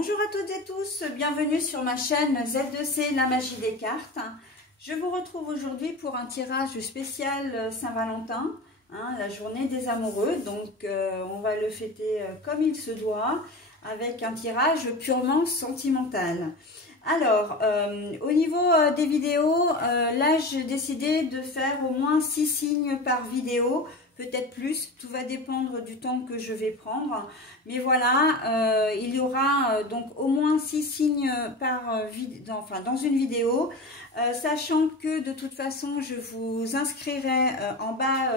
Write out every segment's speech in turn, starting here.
Bonjour à toutes et tous, bienvenue sur ma chaîne Z2C, la magie des cartes. Je vous retrouve aujourd'hui pour un tirage spécial Saint-Valentin, la journée des amoureux. Donc on va le fêter comme il se doit, avec un tirage purement sentimental. Alors, au niveau des vidéos, là j'ai décidé de faire au moins 6 signes par vidéo, peut-être plus, tout va dépendre du temps que je vais prendre. Mais voilà, il y aura donc au moins 6 signes par dans une vidéo, sachant que de toute façon je vous inscrirai en bas,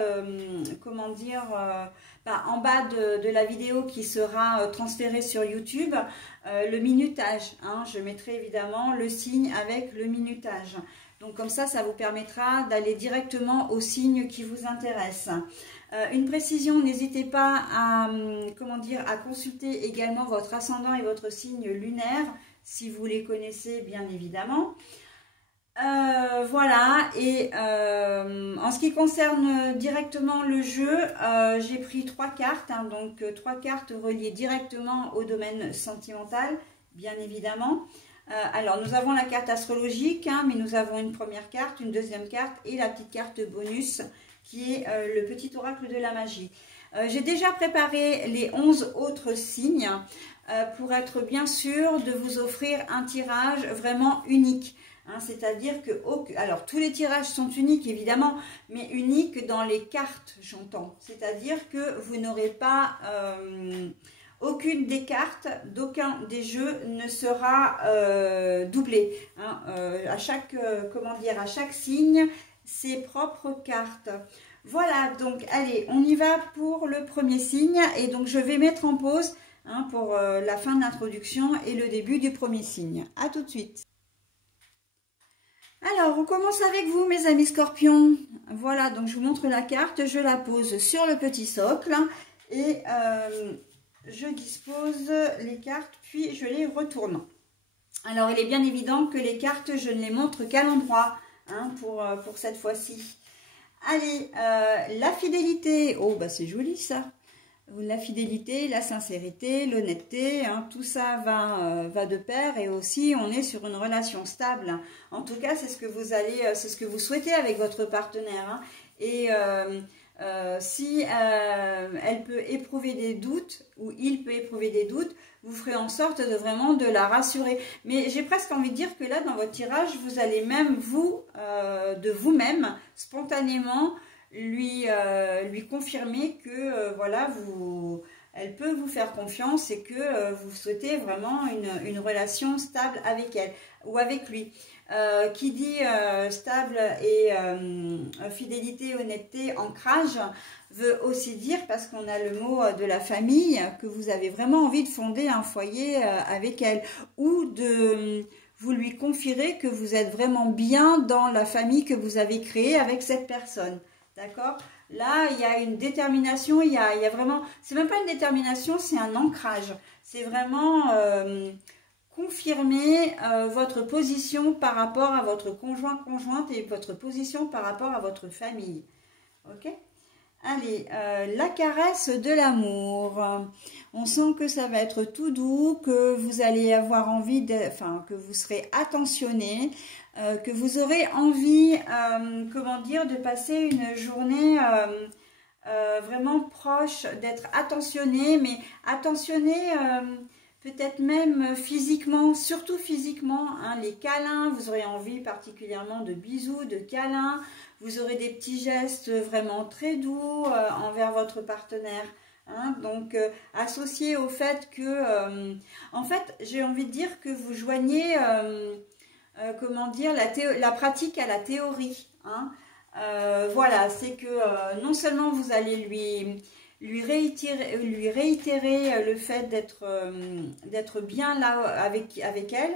en bas de la vidéo qui sera transférée sur YouTube, le minutage. Je mettrai évidemment le signe avec le minutage. Donc comme ça vous permettra d'aller directement au signe qui vous intéresse. Une précision, n'hésitez pas à, à consulter également votre ascendant et votre signe lunaire, si vous les connaissez bien évidemment. Voilà, et en ce qui concerne directement le jeu, j'ai pris 3 cartes, donc 3 cartes reliées directement au domaine sentimental, bien évidemment. Alors nous avons la carte astrologique, mais nous avons une première carte, une deuxième carte et la petite carte bonus qui est le petit oracle de la magie. J'ai déjà préparé les 11 autres signes pour être bien sûr de vous offrir un tirage vraiment unique. C'est-à-dire que, alors tous les tirages sont uniques évidemment, mais uniques dans les cartes, j'entends. C'est-à-dire que vous n'aurez pas, aucune des cartes d'aucun des jeux ne sera doublée. À chaque, à chaque signe, ses propres cartes. Voilà, donc allez, on y va pour le premier signe. Et donc je vais mettre en pause pour la fin de l'introduction et le début du premier signe. À tout de suite. Alors, on commence avec vous, mes amis scorpions. Voilà, donc je vous montre la carte, je la pose sur le petit socle et je dispose les cartes, puis je les retourne. Alors, il est bien évident que les cartes, je ne les montre qu'à l'endroit pour cette fois-ci. Allez, la fidélité. Oh, bah c'est joli ça. La fidélité, la sincérité, l'honnêteté, tout ça va de pair, et aussi on est sur une relation stable. En tout cas, c'est ce que vous c'est ce que vous souhaitez avec votre partenaire. Et si elle peut éprouver des doutes, ou il peut éprouver des doutes, vous ferez en sorte de vraiment de la rassurer. Mais j'ai presque envie de dire que là, dans votre tirage, vous allez même de vous-même, spontanément, lui confirmer que voilà, elle peut vous faire confiance et que vous souhaitez vraiment une relation stable avec elle ou avec lui. Qui dit stable et fidélité, honnêteté, ancrage, veut aussi dire, parce qu'on a le mot de la famille, que vous avez vraiment envie de fonder un foyer avec elle, ou de vous lui confierez que vous êtes vraiment bien dans la famille que vous avez créée avec cette personne. D'accord? Là, il y a une détermination, il y a vraiment... C'est même pas une détermination, c'est un ancrage. C'est vraiment confirmer votre position par rapport à votre conjointe et votre position par rapport à votre famille. Ok? Allez, la caresse de l'amour. On sent que ça va être tout doux, que vous allez avoir envie que vous serez attentionné, que vous aurez envie, de passer une journée vraiment proche, d'être attentionné, mais attentionné peut-être même physiquement, surtout physiquement, les câlins, vous aurez envie particulièrement de bisous, de câlins, vous aurez des petits gestes vraiment très doux envers votre partenaire. Donc associé au fait que, en fait, j'ai envie de dire que vous joignez, la pratique à la théorie. Voilà, c'est que non seulement vous allez lui réitérer le fait d'être bien là avec elle,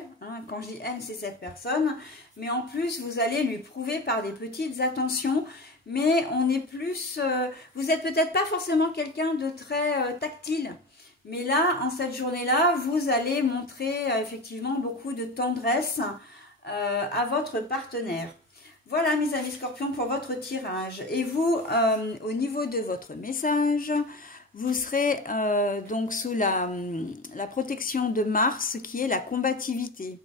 quand je dis elle, c'est cette personne, mais en plus vous allez lui prouver par des petites attentions, mais on est plus, vous êtes peut-être pas forcément quelqu'un de très tactile, mais là, en cette journée-là, vous allez montrer effectivement beaucoup de tendresse à votre partenaire. Voilà mes amis scorpions pour votre tirage. Et vous, au niveau de votre message, vous serez donc sous la protection de Mars, qui est la combativité.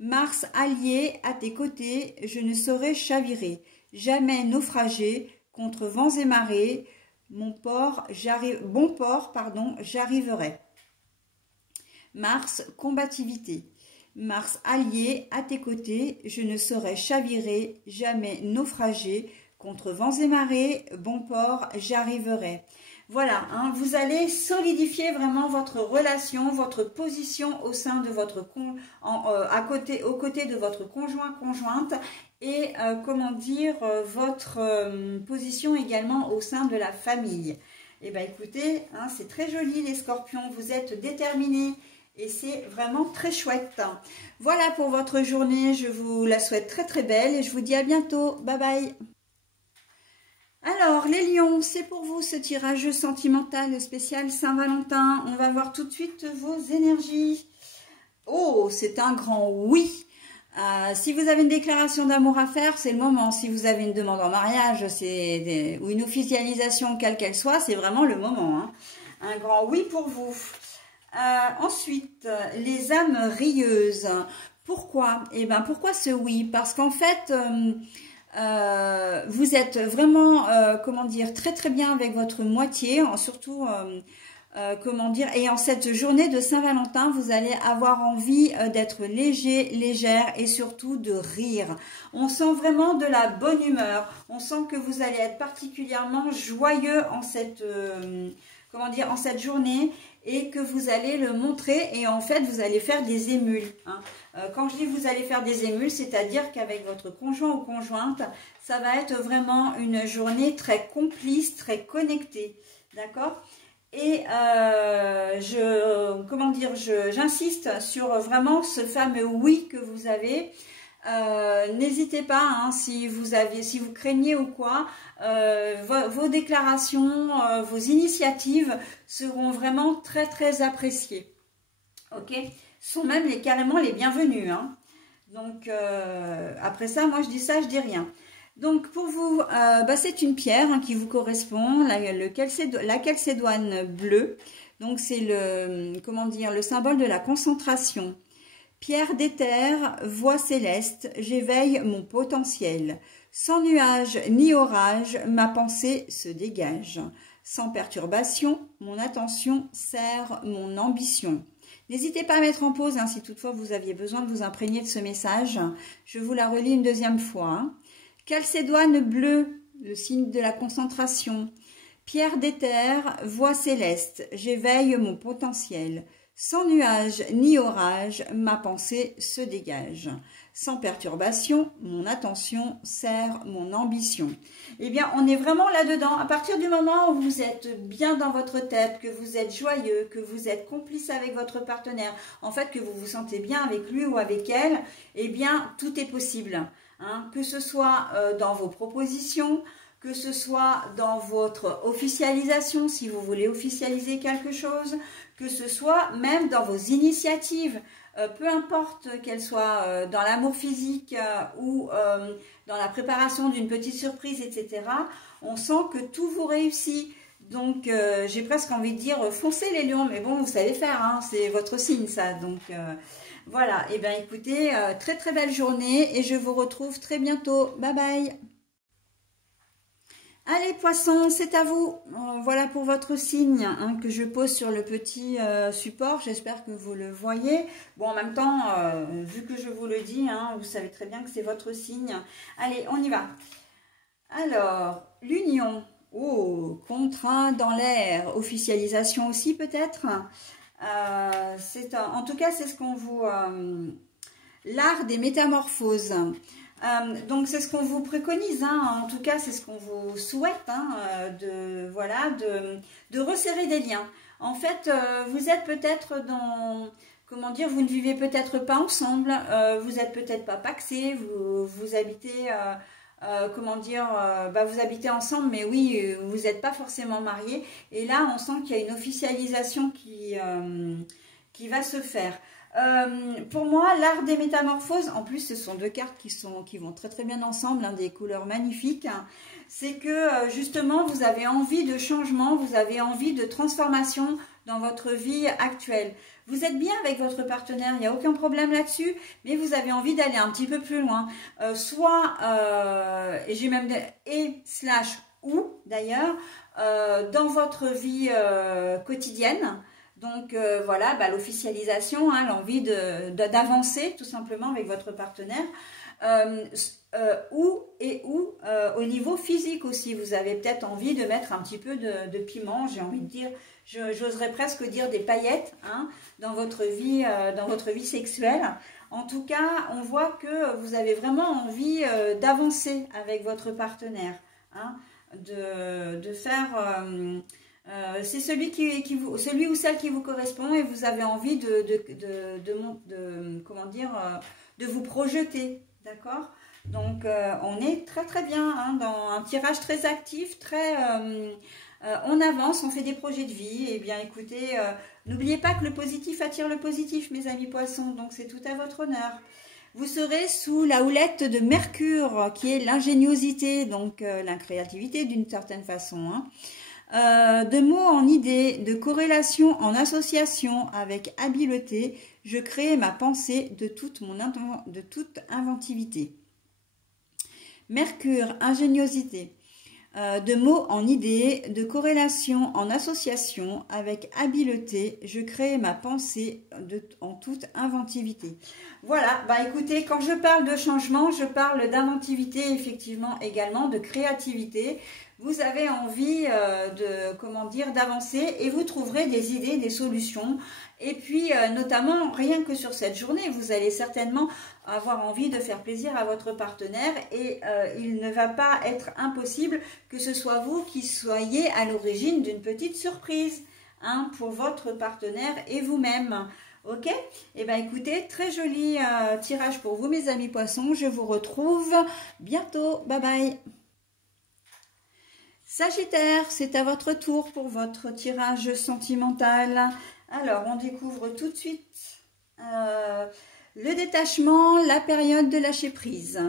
Mars allié à tes côtés, je ne saurais chavirer, jamais naufrager, contre vents et marées, bon port, j'arriverai. Mars, combativité. Mars allié à tes côtés, je ne saurais chavirer, jamais naufrager, contre vents et marées, bon port, j'arriverai. Voilà, hein, vous allez solidifier vraiment votre relation, votre position au sein de votre aux côtés de votre conjointe et comment dire votre position également au sein de la famille. Et bien écoutez, hein, c'est très joli les scorpions, vous êtes déterminés et c'est vraiment très chouette. Voilà pour votre journée, je vous la souhaite très très belle et je vous dis à bientôt. Bye bye. Alors, les lions, c'est pour vous ce tirage sentimental spécial Saint-Valentin. On va voir tout de suite vos énergies. Oh, c'est un grand oui. Si vous avez une déclaration d'amour à faire, c'est le moment. Si vous avez une demande en mariage ou une officialisation, quelle qu'elle soit, c'est vraiment le moment. Hein. Un grand oui pour vous. Ensuite, les âmes rieuses. Pourquoi? Eh bien, pourquoi ce oui? Parce qu'en fait... vous êtes vraiment, comment dire, très très bien avec votre moitié, surtout, comment dire, et en cette journée de Saint-Valentin, vous allez avoir envie d'être léger, légère et surtout de rire. On sent vraiment de la bonne humeur, on sent que vous allez être particulièrement joyeux en cette, comment dire, en cette journée et que vous allez le montrer et en fait vous allez faire des émules. Hein. Quand je dis vous allez faire des émules, c'est-à-dire qu'avec votre conjoint ou conjointe, ça va être vraiment une journée très complice, très connectée. D'accord? Et comment dire, j'insiste sur vraiment ce fameux oui que vous avez. N'hésitez pas, hein, si vous craignez ou quoi, vos déclarations, vos initiatives seront vraiment très très appréciées. Ok, sont même carrément les bienvenus. Hein. Donc après ça, moi je dis ça, je dis rien. Donc pour vous, c'est une pierre hein, qui vous correspond, la chalcédoine bleue. Donc c'est le, comment dire, le symbole de la concentration. Pierre d'éther, voix céleste, j'éveille mon potentiel. Sans nuage ni orage, ma pensée se dégage. Sans perturbation, mon attention sert mon ambition. N'hésitez pas à mettre en pause hein, si toutefois vous aviez besoin de vous imprégner de ce message. Je vous la relis une deuxième fois. Hein. Chalcédoine bleue, le signe de la concentration. Pierre d'éther, voix céleste, j'éveille mon potentiel. Sans nuage ni orage, ma pensée se dégage. Sans perturbation, mon attention sert mon ambition. Eh bien, on est vraiment là-dedans. À partir du moment où vous êtes bien dans votre tête, que vous êtes joyeux, que vous êtes complice avec votre partenaire, en fait, que vous vous sentez bien avec lui ou avec elle, eh bien, tout est possible. Hein, que ce soit dans vos propositions, que ce soit dans votre officialisation, si vous voulez officialiser quelque chose, que ce soit même dans vos initiatives, peu importe qu'elles soient dans l'amour physique ou dans la préparation d'une petite surprise, etc. On sent que tout vous réussit. Donc, j'ai presque envie de dire, foncez les lions, mais bon, vous savez faire, hein, c'est votre signe ça. Donc, voilà, et bien écoutez, très très belle journée et je vous retrouve très bientôt. Bye bye. Allez poissons, c'est à vous. Voilà pour votre signe hein, que je pose sur le petit support. J'espère que vous le voyez. Bon, en même temps, vu que je vous le dis, hein, vous savez très bien que c'est votre signe. Allez, on y va. Alors, l'union. Oh, contrat dans l'air. Officialisation aussi peut-être. En tout cas, c'est ce qu'on vous... l'art des métamorphoses. Donc c'est ce qu'on vous préconise, hein. En tout cas c'est ce qu'on vous souhaite, hein, de resserrer des liens. En fait, vous êtes peut-être dans, comment dire, vous ne vivez peut-être pas ensemble, vous n'êtes peut-être pas pacsés, vous habitez, comment dire, vous habitez ensemble, mais oui, vous n'êtes pas forcément mariés. Et là, on sent qu'il y a une officialisation qui va se faire. Pour moi, l'art des métamorphoses, en plus ce sont deux cartes qui vont très très bien ensemble, hein, des couleurs magnifiques, hein, c'est que justement vous avez envie de changement, vous avez envie de transformation dans votre vie actuelle. Vous êtes bien avec votre partenaire, il n'y a aucun problème là-dessus, mais vous avez envie d'aller un petit peu plus loin. Et j'ai même ou d'ailleurs, dans votre vie quotidienne. Donc voilà, bah, l'officialisation, hein, l'envie d'avancer tout simplement avec votre partenaire. Au niveau physique aussi, vous avez peut-être envie de mettre un petit peu de piment, j'ai envie de dire, j'oserais presque dire des paillettes, hein, dans votre vie sexuelle. En tout cas, on voit que vous avez vraiment envie d'avancer avec votre partenaire, hein, de faire... c'est celui ou celle qui vous correspond et vous avez envie comment dire, de vous projeter, d'accord? Donc on est très très bien, hein, dans un tirage très actif, très on avance, on fait des projets de vie. Et bien écoutez, n'oubliez pas que le positif attire le positif, mes amis poissons, donc c'est tout à votre honneur. Vous serez sous la houlette de Mercure, qui est l'ingéniosité, donc la créativité d'une certaine façon, hein. De mots en idées, de corrélation en association avec habileté, je crée ma pensée de toute inventivité. Mercure, ingéniosité. De mots en idées, de corrélation en association avec habileté, je crée ma pensée en toute inventivité. Voilà, bah écoutez, quand je parle de changement, je parle d'inventivité, effectivement, également de créativité. Vous avez envie d'avancer et vous trouverez des idées, des solutions. Et puis, notamment, rien que sur cette journée, vous allez certainement avoir envie de faire plaisir à votre partenaire et il ne va pas être impossible que ce soit vous qui soyez à l'origine d'une petite surprise, hein, pour votre partenaire et vous-même. Ok? Eh bien, écoutez, très joli tirage pour vous, mes amis poissons. Je vous retrouve bientôt. Bye bye! Sagittaire, c'est à votre tour pour votre tirage sentimental. Alors, on découvre tout de suite le détachement, la période de lâcher prise.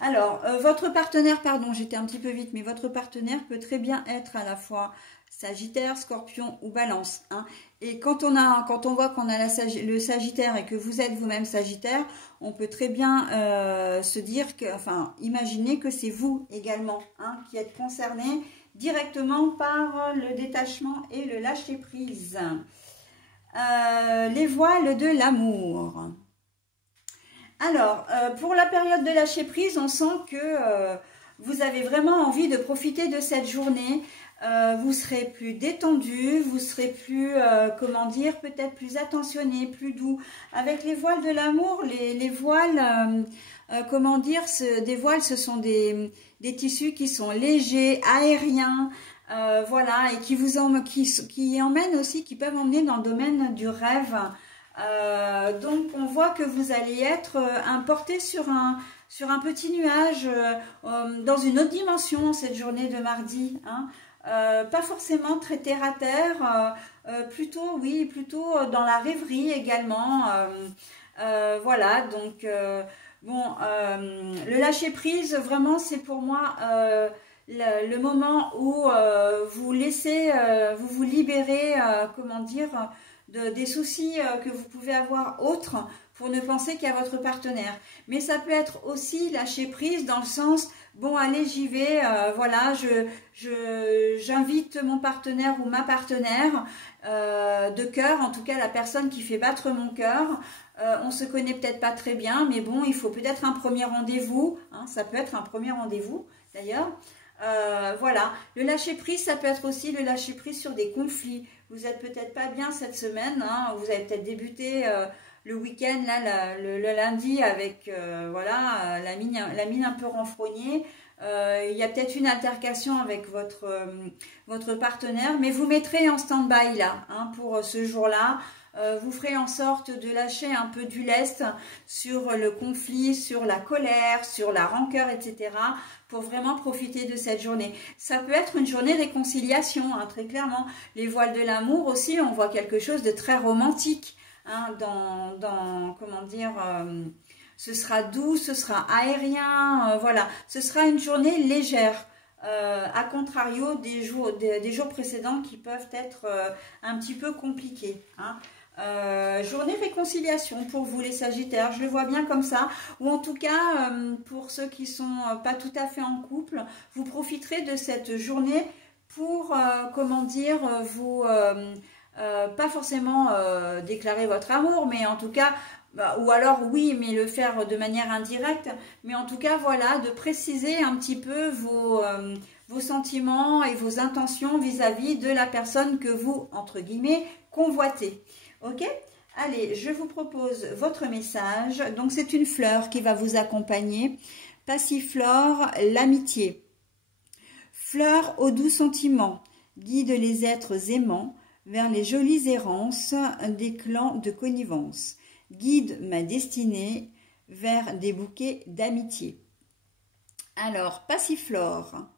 Alors, votre partenaire, pardon, j'étais un petit peu vite, mais votre partenaire peut très bien être à la fois Sagittaire, Scorpion ou Balance, hein. Et quand on voit qu'on a le Sagittaire et que vous êtes vous-même Sagittaire, on peut très bien se dire que, enfin, imaginer que c'est vous également, hein, qui êtes concerné directement par le détachement et le lâcher prise. Les voiles de l'amour. Alors, pour la période de lâcher prise, on sent que vous avez vraiment envie de profiter de cette journée. Vous serez plus détendu, vous serez plus, comment dire, peut-être plus attentionné, plus doux. Avec les voiles de l'amour, les voiles, comment dire, des voiles, ce sont des tissus qui sont légers, aériens, voilà, et qui emmènent aussi, qui peuvent emmener dans le domaine du rêve. Donc on voit que vous allez être porté sur un petit nuage, dans une autre dimension cette journée de mardi, hein. Pas forcément très terre à terre, plutôt dans la rêverie également. Voilà, donc bon, le lâcher prise, vraiment, c'est pour moi le moment où vous vous libérez, comment dire, des soucis que vous pouvez avoir autres, pour ne penser qu'à votre partenaire. Mais ça peut être aussi lâcher prise dans le sens, bon allez j'y vais, voilà, j'invite mon partenaire ou ma partenaire de cœur, en tout cas la personne qui fait battre mon cœur. On se connaît peut-être pas très bien, mais bon, il faut peut-être un premier rendez-vous, hein, ça peut être un premier rendez-vous d'ailleurs. Voilà, le lâcher prise, ça peut être aussi le lâcher prise sur des conflits. Vous êtes peut-être pas bien cette semaine, hein, vous avez peut-être débuté le week-end, là, le lundi, avec voilà, la mine un peu renfrognée. il y a peut-être une altercation avec votre partenaire, mais vous mettrez en stand-by là, hein, pour ce jour-là. Vous ferez en sorte de lâcher un peu du lest sur le conflit, sur la colère, sur la rancœur, etc. pour vraiment profiter de cette journée. Ça peut être une journée réconciliation, hein, très clairement. Les voiles de l'amour aussi, on voit quelque chose de très romantique, hein, comment dire, ce sera doux, ce sera aérien, voilà. Ce sera une journée légère. À contrario des jours précédents qui peuvent être un petit peu compliqués, hein. Journée réconciliation pour vous les Sagittaires, je le vois bien comme ça, ou en tout cas pour ceux qui sont pas tout à fait en couple, vous profiterez de cette journée pour comment dire, vous pas forcément déclarer votre amour, mais en tout cas ou alors oui, mais le faire de manière indirecte, mais en tout cas voilà, de préciser un petit peu vos sentiments et vos intentions vis-à-vis de la personne que vous, entre guillemets, convoitez. Ok? Allez, je vous propose votre message. Donc, c'est une fleur qui va vous accompagner. Passiflore, l'amitié. Fleur aux doux sentiments, guide les êtres aimants vers les jolies errances des clans de connivence. Guide ma destinée vers des bouquets d'amitié. Alors, Passiflore.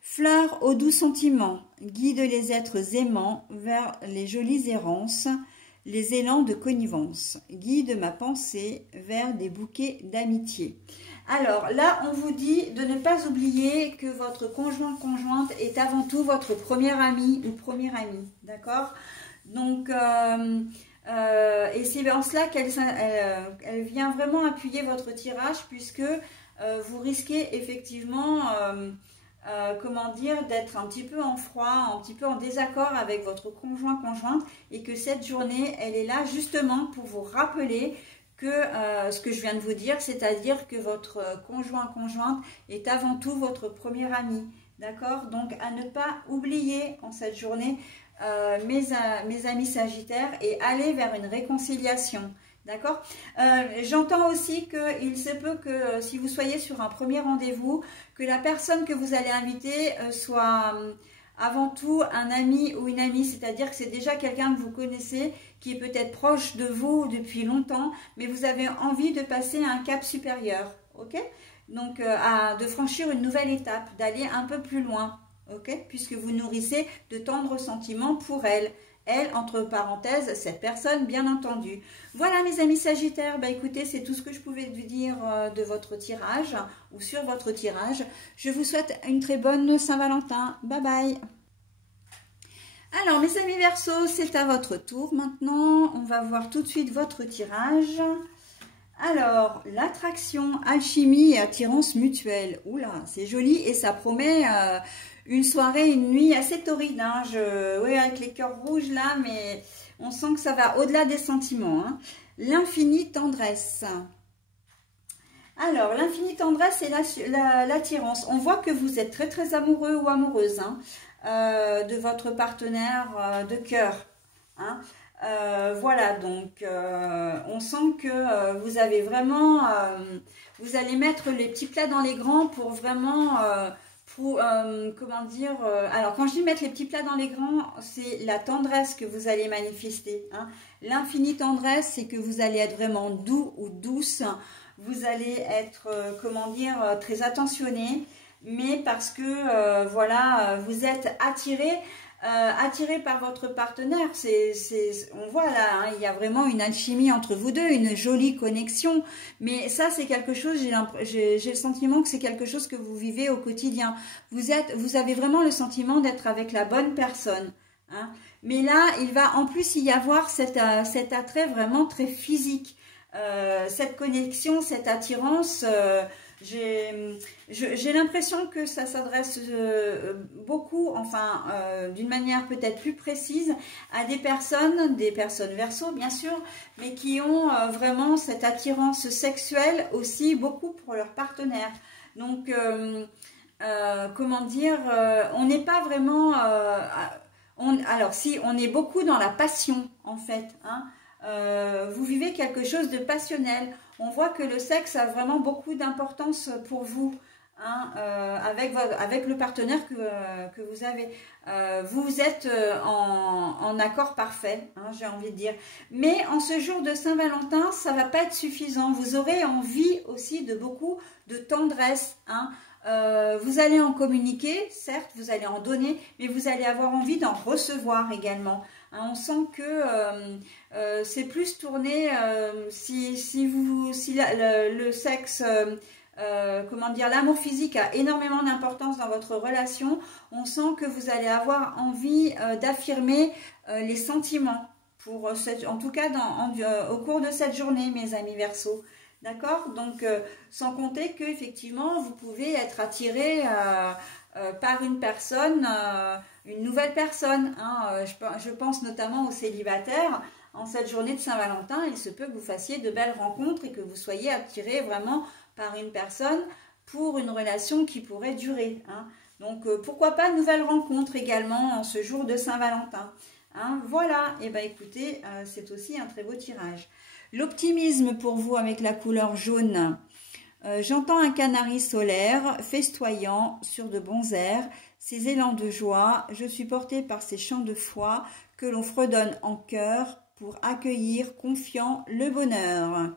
Fleur aux doux sentiments, guide les êtres aimants vers les jolies errances, les élans de connivence. Guide ma pensée vers des bouquets d'amitié. Alors là, on vous dit de ne pas oublier que votre conjointe est avant tout votre premier ami ou premier ami, d'accord? Donc, et c'est en cela qu'elle vient vraiment appuyer votre tirage, puisque vous risquez effectivement... comment dire, d'être un petit peu en froid, un petit peu en désaccord avec votre conjointe, et que cette journée, elle est là justement pour vous rappeler que ce que je viens de vous dire, c'est-à-dire que votre conjointe est avant tout votre premier ami, d'accord? Donc à ne pas oublier en cette journée mes amis Sagittaires, et aller vers une réconciliation. D'accord. J'entends aussi qu'il se peut que si vous soyez sur un premier rendez-vous, que la personne que vous allez inviter soit avant tout un ami ou une amie, c'est-à-dire que c'est déjà quelqu'un que vous connaissez, qui est peut-être proche de vous depuis longtemps, mais vous avez envie de passer à un cap supérieur, ok? Donc de franchir une nouvelle étape, d'aller un peu plus loin, ok? Puisque vous nourrissez de tendres sentiments pour elle. Elle, entre parenthèses, cette personne, bien entendu. Voilà mes amis Sagittaires, bah écoutez, c'est tout ce que je pouvais vous dire de votre tirage, ou sur votre tirage. Je vous souhaite une très bonne Saint-Valentin. Bye bye. Alors mes amis Verseaux, c'est à votre tour maintenant. On va voir tout de suite votre tirage. Alors, l'attraction, alchimie et attirance mutuelle. Oula, c'est joli et ça promet... une soirée, une nuit assez torride, hein. Oui, avec les cœurs rouges là, mais on sent que ça va au-delà des sentiments, hein. L'infinie tendresse. Alors, l'infinie tendresse et l'attirance. On voit que vous êtes très très amoureux ou amoureuse, hein, de votre partenaire de cœur, hein. Voilà, donc on sent que vous avez vraiment, vous allez mettre les petits plats dans les grands pour vraiment... comment dire, alors quand je dis mettre les petits plats dans les grands, c'est la tendresse que vous allez manifester, hein. L'infinie tendresse, c'est que vous allez être vraiment doux ou douce, vous allez être, comment dire, très attentionné, mais parce que, voilà, vous êtes attiré par votre partenaire. On voit là, hein, il y a vraiment une alchimie entre vous deux, une jolie connexion, mais ça c'est quelque chose, j'ai le sentiment que c'est quelque chose que vous vivez au quotidien. Vous avez vraiment le sentiment d'être avec la bonne personne, hein. Mais là il va en plus y avoir cet attrait vraiment très physique, cette connexion, cette attirance. J'ai l'impression que ça s'adresse beaucoup, enfin d'une manière peut-être plus précise, à des personnes Verseaux bien sûr, mais qui ont vraiment cette attirance sexuelle aussi beaucoup pour leur partenaire. Donc comment dire, on n'est pas vraiment... alors si, on est beaucoup dans la passion en fait, hein. Vous vivez quelque chose de passionnel. On voit que le sexe a vraiment beaucoup d'importance pour vous. hein, avec le partenaire que vous avez. Vous êtes en accord parfait, hein, j'ai envie de dire. Mais en ce jour de Saint-Valentin, ça ne va pas être suffisant. Vous aurez envie aussi de beaucoup de tendresse, hein. Vous allez en communiquer, certes, vous allez en donner, mais vous allez avoir envie d'en recevoir également. Hein, on sent que c'est plus tourné, si le sexe, comment dire, l'amour physique a énormément d'importance dans votre relation, on sent que vous allez avoir envie d'affirmer les sentiments, en tout cas au cours de cette journée, mes amis Verseaux. D'accord? Donc, sans compter qu'effectivement, vous pouvez être attiré par une personne, une nouvelle personne. Hein. Je pense notamment aux célibataires. En cette journée de Saint-Valentin, il se peut que vous fassiez de belles rencontres et que vous soyez attiré vraiment par une personne pour une relation qui pourrait durer. Hein. Donc, pourquoi pas de nouvelles rencontres également en ce jour de Saint-Valentin. Hein. Voilà, et bien écoutez, c'est aussi un très beau tirage. L'optimisme pour vous avec la couleur jaune. J'entends un canari solaire festoyant sur de bons airs, ses élans de joie. Je suis portée par ces chants de foi que l'on fredonne en chœur pour accueillir confiant le bonheur.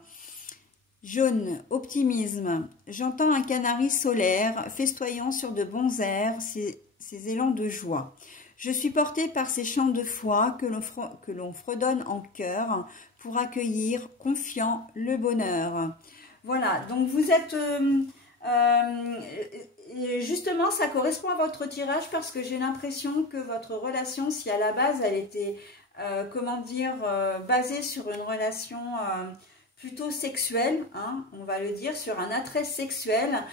Jaune, optimisme. J'entends un canari solaire festoyant sur de bons airs, ses élans de joie. Je suis portée par ces chants de foi que l'on fredonne en chœur pour accueillir confiant le bonheur. Voilà, donc vous êtes... justement, ça correspond à votre tirage parce que j'ai l'impression que votre relation, si à la base elle était, comment dire, basée sur une relation plutôt sexuelle, hein, on va le dire, sur un attrait sexuel,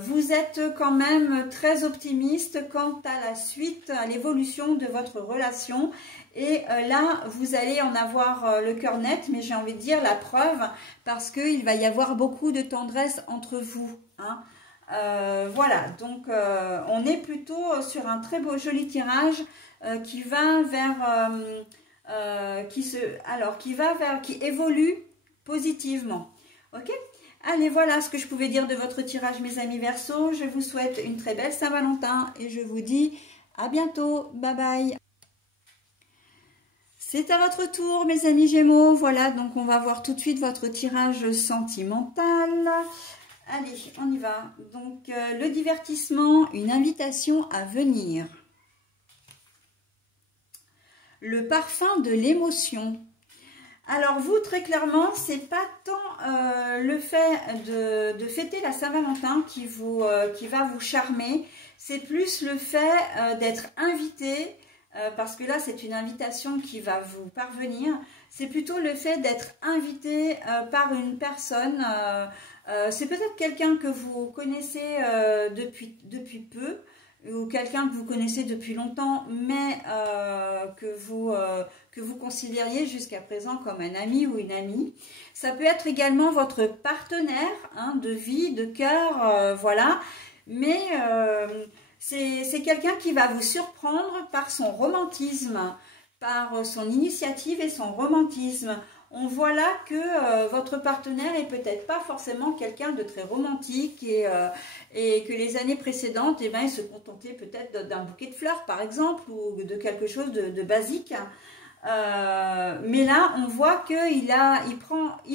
vous êtes quand même très optimiste quant à la suite, à l'évolution de votre relation. Et là, vous allez en avoir le cœur net, mais j'ai envie de dire la preuve, parce qu'il va y avoir beaucoup de tendresse entre vous. Hein. Voilà, donc on est plutôt sur un très beau, joli tirage qui va vers, qui évolue positivement. Ok ? Allez, voilà ce que je pouvais dire de votre tirage, mes amis Verseaux. Je vous souhaite une très belle Saint-Valentin et je vous dis à bientôt. Bye bye. C'est à votre tour, mes amis Gémeaux. Voilà, donc on va voir tout de suite votre tirage sentimental. Allez, on y va. Donc, le divertissement, une invitation à venir. Le parfum de l'émotion. Alors vous, très clairement, c'est pas tant le fait de fêter la Saint-Valentin qui va vous charmer, c'est plus le fait d'être invité, parce que là c'est une invitation qui va vous parvenir, c'est plutôt le fait d'être invité par une personne, c'est peut-être quelqu'un que vous connaissez depuis peu, ou quelqu'un que vous connaissez depuis longtemps, mais que vous considériez jusqu'à présent comme un ami ou une amie. Ça peut être également votre partenaire, hein, de vie, de cœur, voilà. Mais c'est quelqu'un qui va vous surprendre par son romantisme, par son initiative et son romantisme. On voit là que votre partenaire est peut-être pas forcément quelqu'un de très romantique et que les années précédentes, eh ben, il se contentait peut-être d'un bouquet de fleurs par exemple ou de quelque chose de basique. Mais là, on voit qu'il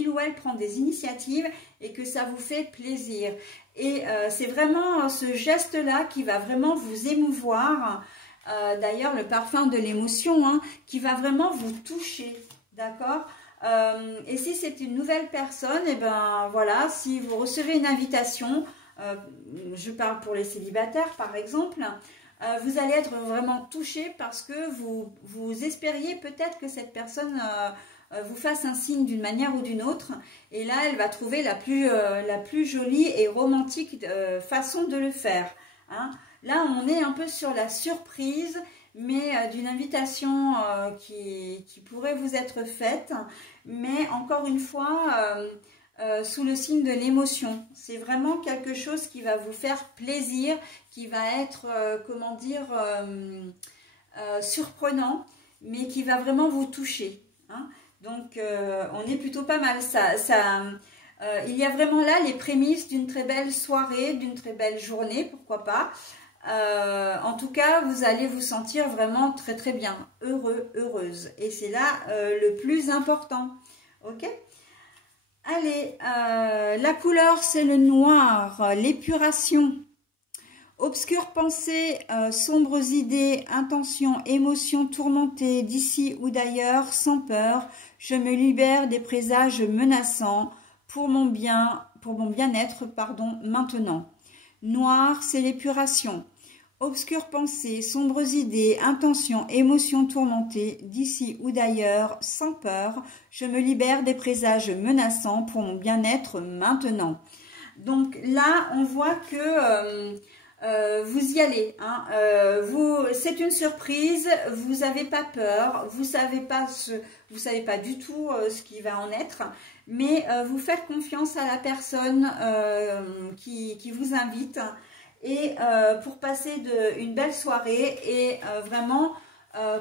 ou elle prend des initiatives et que ça vous fait plaisir. Et c'est vraiment ce geste-là qui va vraiment vous émouvoir. D'ailleurs, le parfum de l'émotion, hein, qui va vraiment vous toucher, d'accord ? Et si c'est une nouvelle personne, et ben voilà, si vous recevez une invitation, je parle pour les célibataires par exemple, vous allez être vraiment touché parce que vous espériez peut-être que cette personne vous fasse un signe d'une manière ou d'une autre, et là elle va trouver la plus jolie et romantique façon de le faire. Hein. Là on est un peu sur la surprise, mais d'une invitation qui pourrait vous être faite, mais encore une fois sous le signe de l'émotion. C'est vraiment quelque chose qui va vous faire plaisir, qui va être, comment dire, surprenant, mais qui va vraiment vous toucher. Hein. Donc on est plutôt pas mal. Il y a vraiment là les prémices d'une très belle soirée, d'une très belle journée, pourquoi pas. En tout cas, vous allez vous sentir vraiment très très bien, heureux, heureuse. Et c'est là le plus important. Ok? Allez, la couleur c'est le noir, l'épuration. Obscures pensées, sombres idées, intentions, émotions tourmentées d'ici ou d'ailleurs, sans peur, je me libère des présages menaçants pour mon bien-être, maintenant. Noir, c'est l'épuration. Obscures pensées, sombres idées, intentions, émotions tourmentées d'ici ou d'ailleurs, sans peur, je me libère des présages menaçants pour mon bien-être maintenant. Donc là, on voit que vous y allez, hein. C'est une surprise, vous n'avez pas peur, vous savez pas du tout ce qui va en être, mais vous faites confiance à la personne qui vous invite et pour passer une belle soirée et vraiment,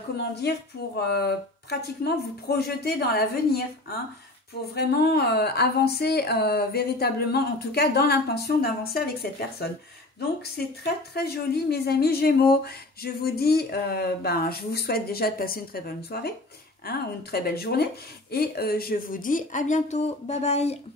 comment dire, pour pratiquement vous projeter dans l'avenir, hein, pour vraiment avancer véritablement, en tout cas dans l'intention d'avancer avec cette personne. Donc, c'est très, très joli, mes amis Gémeaux. Je vous dis, je vous souhaite déjà de passer une très bonne soirée, hein, ou une très belle journée. Et je vous dis à bientôt. Bye bye.